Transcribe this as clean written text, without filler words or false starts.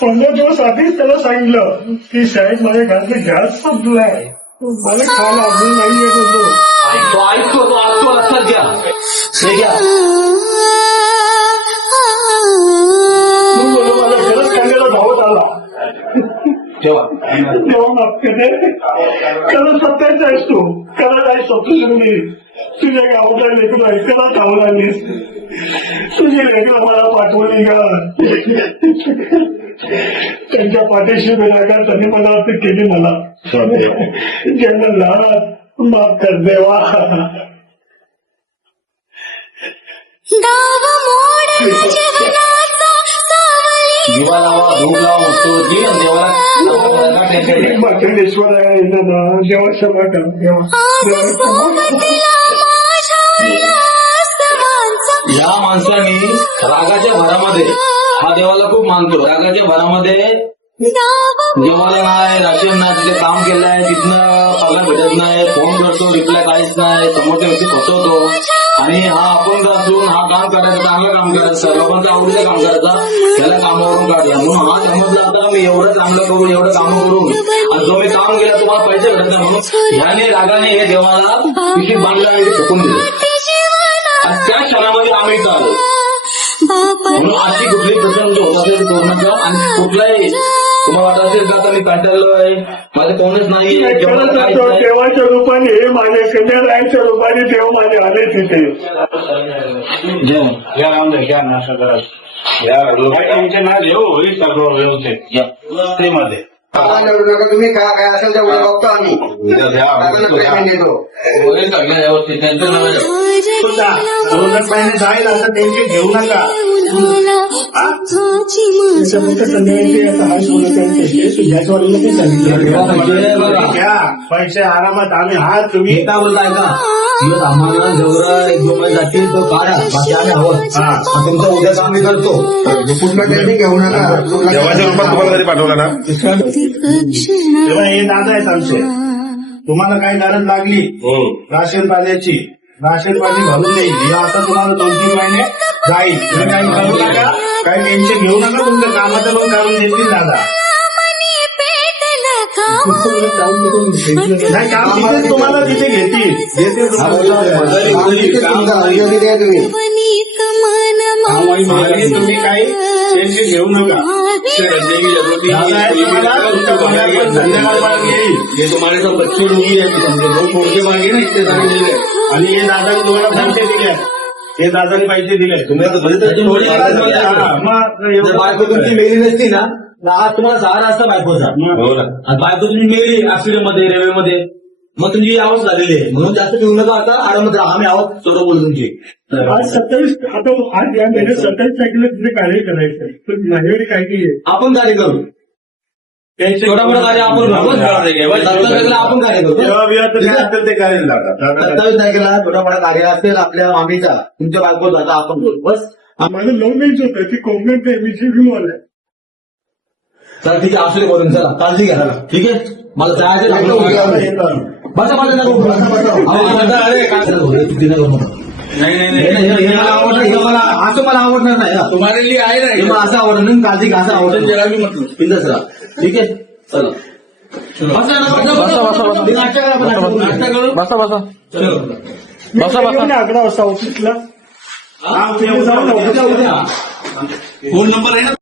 15 दिवस आधीच त्याला सांगितलं की साहेब माझ्या घरातले गॅस संपलाय, मला खायला अजून नाही येत होतो. ऐकतो लक्षात घ्या. हे घ्या. मग मला माझ्या खरंच खाण्याला धावत आला. तेव्हा मागते त्याला सत्याचा आहेस तू, करा नाही स्वप्न तुझ्या गावाला लेकरू आहे, त्याला धावून आलीस. तुझी लेकरं मला पाठवली का? त्यांच्या पाठीशी बेलागा त्यांनी मला असं केली. मला ज्यांना लहान माफ कर देवा. दिवा लावा, धूप लावा, मस्तो देवाला मातेश्वर आहे ना, देवा क्षमा कर, देवा. या माणसाने रागाच्या भरामध्ये हा देवाला खूप मानतो. रागाच्या भरामध्ये देवाला नाही, राशन नाही, तिथे काम केलंय, तिथनं पगार भेटत नाही, फोन करतो, रिप्लाय काहीच नाही, समोरच्या व्यक्ती फसवतो. आणि हा आपण असून हा काम करायचं, चांगलं काम करायचं, लोकांचं आवडीचं काम करायचं, त्याला कामावरून काढला. म्हणून हा समजला आता मी एवढं चांगलं करून, एवढं काम करून, आणि जो मी काम केला तुम्हाला पैसे भेटत नाही, म्हणून ह्याने रागाने हे देवाला किती बांधलं आणि फेकून दिलं. आणि त्या क्षणामध्ये आम्ही आलो. म्हणून अशी कुठलीही प्रसंग होत असेल कोरोनाचा, आणि कुठलाही तुम्हाला वाटत असेल का मी कंटाळलोय, माझं कोणच नाही, देवाच्या रूपाने माझ्या कन्यारायच्या रूपाने देव माझे आले तिथे. मध्ये तुम्ही काय असेल तेवढं बघतो आम्ही. महिने जाईल असं त्यांची घेऊ नका. पैसे आरामात आम्ही हात तुम्ही काय बोलताय का? आम्हाला जेवढं एक दोन महिने जातील तो काढा, बाकी आम्ही हवं तुमचं उद्या आम्ही करतो. पुन्हा त्यांनी घेऊ नका. देवाच्या रूपात तुम्हाला तरी पाठवलं ना. तेव्हा हे दादा आहेत आमचे. तुम्हाला काही गरज लागली राशन पाण्याची, राशन पाणी भरून देईल. हे आता तुम्हाला 2-3 महिने जाईल. तुम्ही काही करू नका, काही टेन्शन घेऊ नका. तुमच्या कामाचं लोक काढून देतील दादा. नाही काम तिथे तुम्हाला तिथे घेतील. तुम्ही काही टेन्शन घेऊ नका. ये तुम्हारे सब बच्चे डूबी है, लोग पोरके मांगे ना इतने सारे दिले. आणि हे दादाने तुम्हाला पैसे दिले, हे दादाने पैसे दिले. तुम्ही आता बायको तुमची मेली नसती ना, आज तुम्हाला सहारा असता बायकोचा. आणि बायको तुम्ही मेली ऍक्सिडेंट मध्ये, रेल्वेमध्ये, मग तुमची आवाज झालेली आहे. म्हणून जास्त ठेवू नका. आता आरामात राहा. आम्ही आवाज चोरं बोलू तुमची. आज 27 आता आज या महिन्यात 27 तारखेला तिथे कार्य करायचं, पण माझ्याकडे काय काय आहे. आपण कार्य करू. छोटा मोठा कार्य आपण करू. 27 तारखेला आपण कार्य करू. असेल ते करेल दादा. 27 तारखेला छोटा मोठा कार्य असेल आपल्या मामीचा, तुमच्या बायकोचा, आता आपण करू. बस माझं लव्ह मॅरेज होतं की कोकणात मी आलंय. चला ठीक आहे, असू बोलून चला, काळजी घ्या. ठीक आहे, मला जायचं. बसा बसा नाही मला आवडणार, असं मला आवडणार नाही. तुम्हाला आहे ना, मला असं आवडणार नाही. काळजी घ्या, असं आवडत जरा मी म्हटलं बिंदास राहा. ठीक आहे, चला अकरा वाजता ऑफिसला फोन नंबर आहे ना